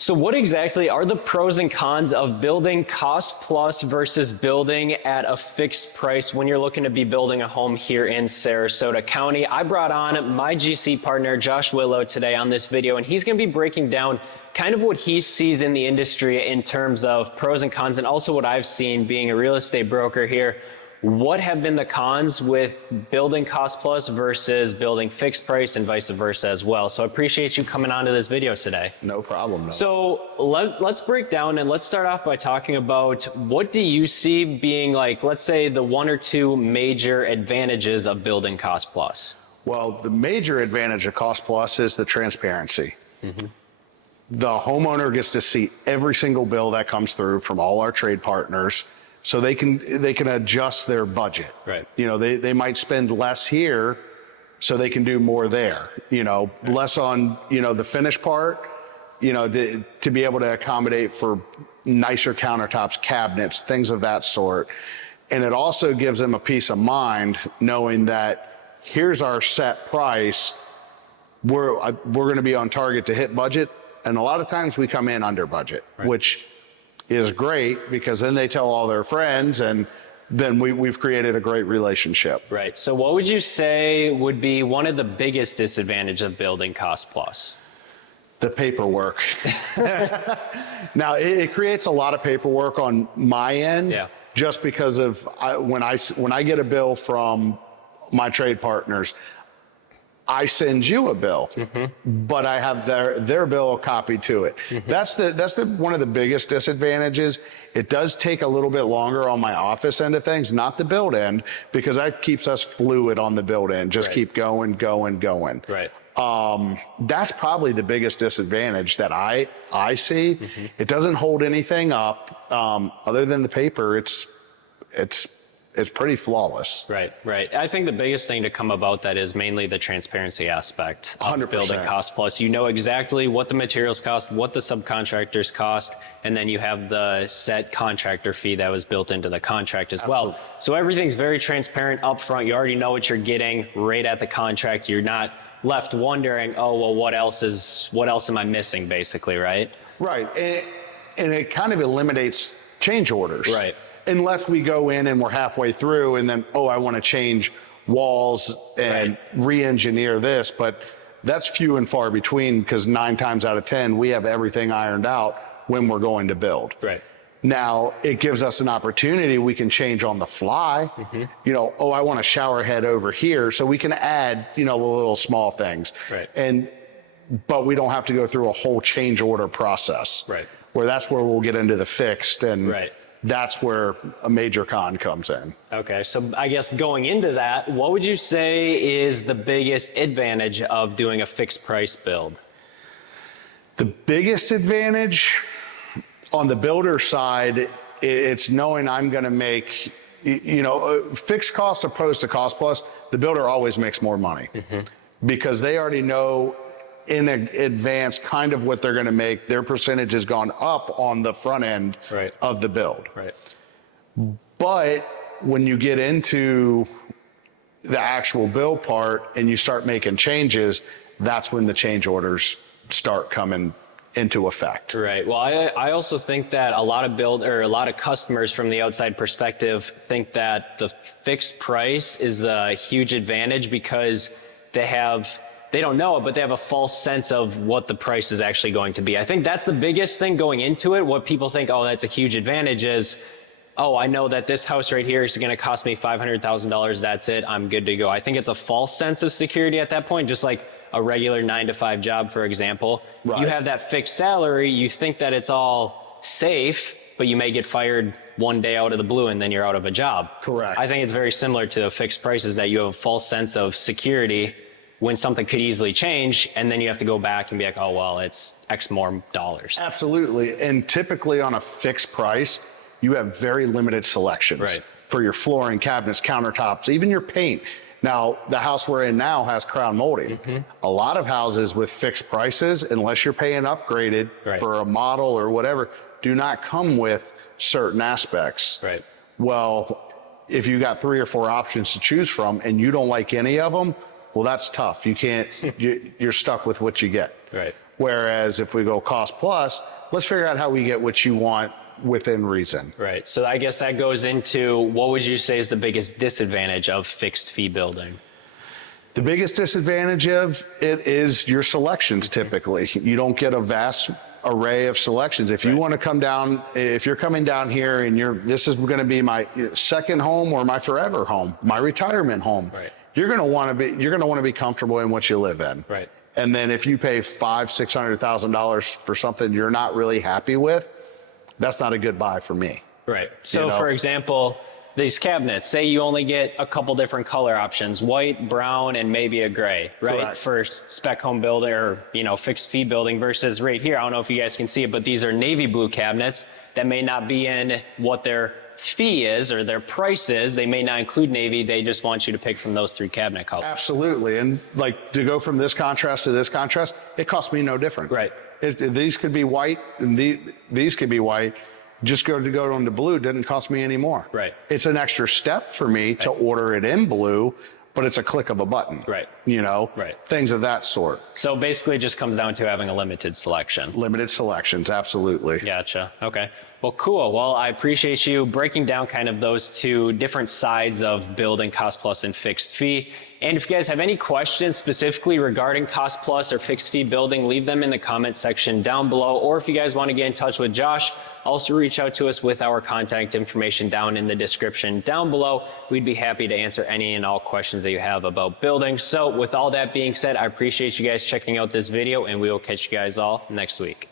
So what exactly are the pros and cons of building cost plus versus building at a fixed price when you're looking to be building a home here in Sarasota County? I brought on my GC partner, Josh Willow, today on this video, and he's going to be breaking down kind of what he sees in the industry in terms of pros and cons, and also what I've seen being a real estate broker here. What have been the cons with building cost plus versus building fixed price and vice versa as well? So I appreciate you coming on to this video today. No problem. No. So let's break down and let's start off by talking about what do you see being like, let's say the one or two major advantages of building cost plus? Well, the major advantage of cost plus is the transparency. The homeowner gets to see every single bill that comes through from all our trade partners. So they can adjust their budget. Right. You know, they might spend less here so they can do more there, you know, less on, you know, the finished part, you know, to be able to accommodate for nicer countertops, cabinets, things of that sort. And it also gives them a peace of mind knowing that here's our set price. We're going to be on target to hit budget. And a lot of times we come in under budget, which is great because then they tell all their friends and then we've created a great relationship. Right. So what would you say would be one of the biggest disadvantages of building cost plus? The paperwork. Now it creates a lot of paperwork on my end, just because of when I get a bill from my trade partners, I send you a bill, but I have their bill copied to it. That's one of the biggest disadvantages. It does take a little bit longer on my office end of things, not the build end, because that keeps us fluid on the build end. Just keep going. Right. That's probably the biggest disadvantage that I see. It doesn't hold anything up other than the paper. It's pretty flawless. Right. I think the biggest thing to come about that is mainly the transparency aspect of 100%. building cost plus. You know exactly what the materials cost, what the subcontractors cost, and then you have the set contractor fee that was built into the contract as well. So everything's very transparent up front. You already know what you're getting right at the contract. You're not left wondering, oh, well, what else am I missing, basically, right? Right. And it kind of eliminates change orders. Right. Unless we go in and we're halfway through and then, oh, I want to change walls and re-engineer this, but that's few and far between because 9 times out of 10, we have everything ironed out when we're going to build. Right. Now, it gives us an opportunity. We can change on the fly. You know, oh, I want a shower head over here. So we can add, you know, the little small things. Right. But we don't have to go through a whole change order process. Right. Where that's where we'll get into the fixed and that's where a major con comes in. Okay, so I guess going into that, what would you say is the biggest advantage of doing a fixed price build? The biggest advantage on the builder side, it's knowing I'm going to make, you know, fixed cost opposed to cost plus, the builder always makes more money because they already know in advance kind of what they're going to make. Their percentage has gone up on the front end of the build. Right. But when you get into the actual build part and you start making changes, that's when the change orders start coming into effect. Right. Well, I also think that a lot of customers from the outside perspective think that the fixed price is a huge advantage because they don't know it, but they have a false sense of what the price is actually going to be. I think that's the biggest thing going into it. What people think, oh, that's a huge advantage is, oh, I know that this house right here is going to cost me $500,000. That's it. I'm good to go. I think it's a false sense of security at that point, just like a regular 9-to-5 job, for example. You have that fixed salary. You think that it's all safe, but you may get fired one day out of the blue and then you're out of a job. Correct. I think it's very similar to the fixed prices that you have a false sense of security when something could easily change, and then you have to go back and be like, oh, well, it's X more dollars. Absolutely. And typically on a fixed price, you have very limited selections for your flooring, cabinets, countertops, even your paint. Now, the house we're in now has crown molding. A lot of houses with fixed prices, unless you're paying upgraded for a model or whatever, do not come with certain aspects. Well, if you got 3 or 4 options to choose from and you don't like any of them, well, that's tough. You can't, you're stuck with what you get. Whereas if we go cost plus, let's figure out how we get what you want within reason. Right. So I guess that goes into, what would you say is the biggest disadvantage of fixed fee building? The biggest disadvantage of it is your selections typically. You don't get a vast array of selections. If you want to come down, if you're coming down here and this is going to be my second home or my forever home, my retirement home, right, you're going to want to be comfortable in what you live in. Right. And then if you pay $500,000-$600,000 for something you're not really happy with, that's not a good buy for me. Right. So for example, these cabinets, say you only get a couple different color options, white, brown, and maybe a gray, right? Correct. For spec home building or, fixed fee building versus right here, I don't know if you guys can see it, but these are navy blue cabinets that may not be in what their fee is or their price is. They may not include navy. They just want you to pick from those 3 cabinet colors. Absolutely. And like to go from this contrast to this contrast, it costs me no different. Right. These could be white and these could be white. Just go on to blue didn't cost me any more. Right. It's an extra step for me to order it in blue, but it's a click of a button. Right. Right. Things of that sort. So basically it just comes down to having a limited selection. Limited selections, absolutely. Gotcha. Okay. Well, cool. Well, I appreciate you breaking down kind of those 2 different sides of building cost plus and fixed fee. And if you guys have any questions specifically regarding cost plus or fixed fee building, leave them in the comment section down below. Or if you guys want to get in touch with Josh, also reach out to us with our contact information down in the description down below. We'd be happy to answer any and all questions that you have about building. So with all that being said, I appreciate you guys checking out this video, and we will catch you guys all next week.